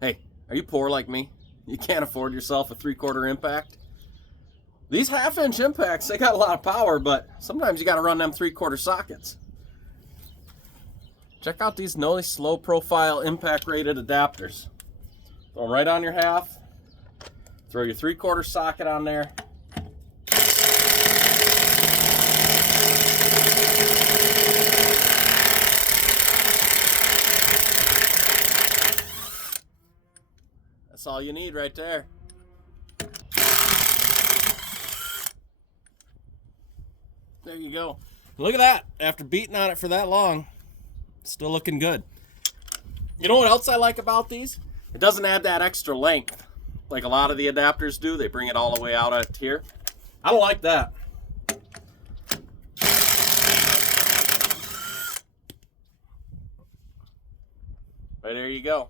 Hey, are you poor like me? You can't afford yourself a 3/4 impact? These 1/2-inch impacts, they got a lot of power, but sometimes you got to run them 3/4 sockets. Check out these nice low profile impact rated adapters. Throw them right on your half. Throw your 3/4 socket on there. That's all you need right there. There you go. Look at that. After beating on it for that long, still looking good. You know what else I like about these? It doesn't add that extra length like a lot of the adapters do. They bring it all the way out at here. I don't like that. Right, there you go.